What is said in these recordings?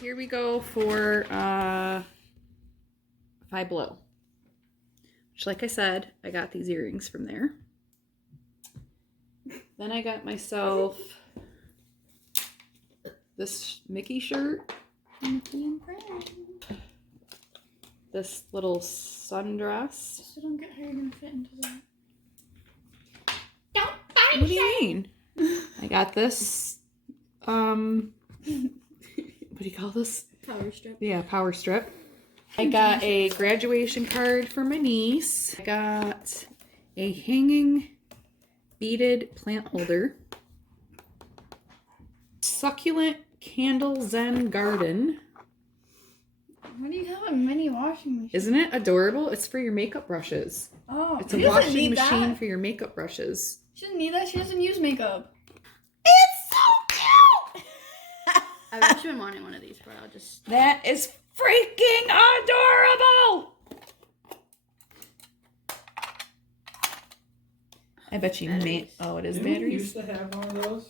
Here we go for Five Below. Which, like I said, I got these earrings from there. Then I got myself this Mickey shirt. This little sundress. Just don't get how you're gonna fit into that. Don't bite. What do you mean? I got this. What do you call this? Power strip. Yeah, power strip. I got a graduation card for my niece. I got a hanging beaded plant holder. Succulent candle zen garden. What do you have a mini washing machine? Isn't it adorable? It's for your makeup brushes. Oh, it's a washing machine for your makeup brushes. She doesn't need that. She doesn't use makeup. It's so cute! I've actually been wanting one of these, but I'll just... That is freaking adorable! I bet you may... Oh, it is Didn't we batteries? used to have one of those?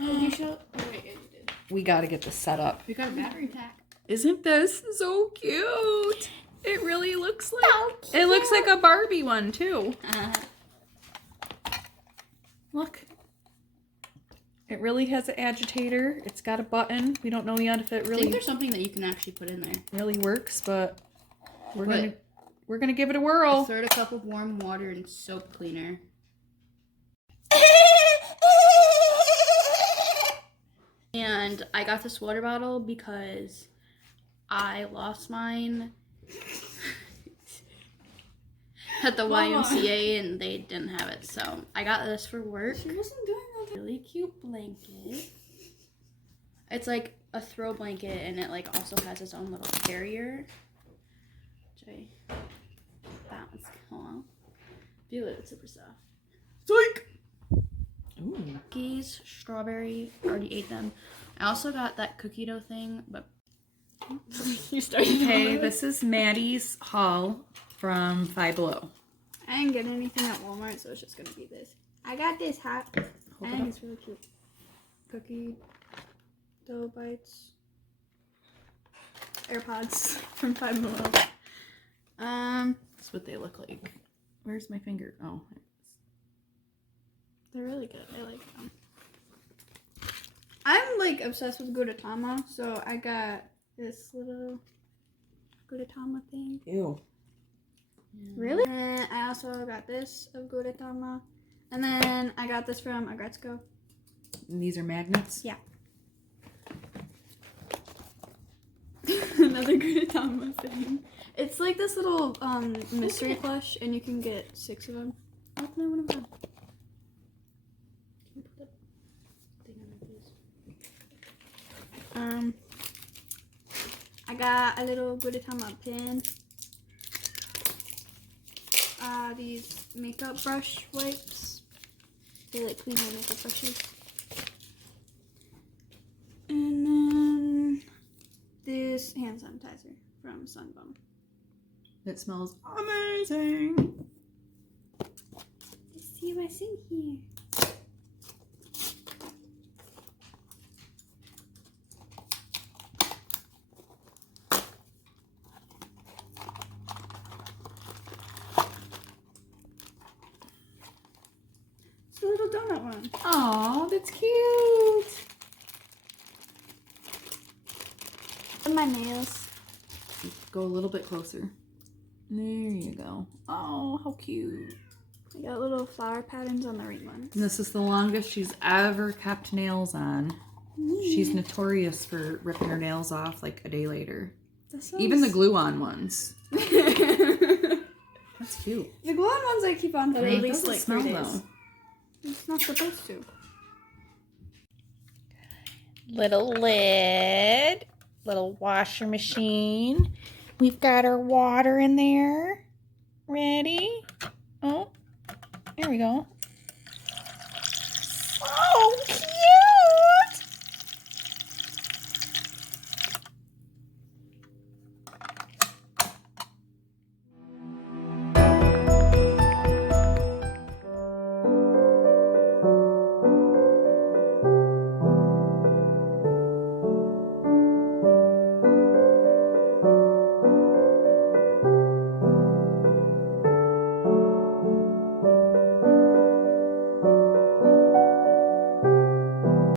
Did you show... Oh, wait, yeah, you did. We gotta get this set up. We got a battery pack. Isn't this so cute? It really looks like... It looks like a Barbie one, too. Look. It really has an agitator. It's got a button. We don't know yet if it I really... think there's something that you can actually put in there. really works, but we're gonna give it a whirl. 1/3 cup of warm water and soap cleaner. And I got this water bottle because I lost mine at the YMCA and they didn't have it, so I got this for work. She wasn't doing that. Really cute blanket. It's like a throw blanket and it like also has its own little carrier. That one's cool. Feel it, it's super soft. Psych! Ooh. Cookies, strawberry, already ate them. I also got that cookie dough thing, but you started. Okay, this is Maddie's haul from Five Below. I didn't get anything at Walmart, so it's just gonna be this. I got this hat. I think it's really cute. Cookie dough bites. AirPods from Five Below. That's what they look like. Where's my finger? Oh. They're really good. I like them. I'm like obsessed with Gudetama, so I got this little Gudetama thing. Ew. Really? And I also got this of Gudetama. And then I got this from Agretzko. And these are magnets? Yeah. Another Gudetama thing. It's like this little mystery plush, and you can get 6 of them. Oh, no, one of them. I got a little Gudetama pin. These makeup brush wipes. They like clean my makeup brushes. And then this hand sanitizer from Sunbum. It smells amazing. Let's see what's in here. It's a little donut one. Aw, that's cute. And my nails. Go a little bit closer. There you go. Oh, how cute. I got little flower patterns on the ring ones. And this is the longest she's ever kept nails on. She's notorious for ripping her nails off like a day later. Even the glue-on ones. That's cute. The glue-on ones I keep on for at least like 3 days. Though. It's not supposed to. Little lid, little washer machine. We've got our water in there. Ready? Oh, there we go.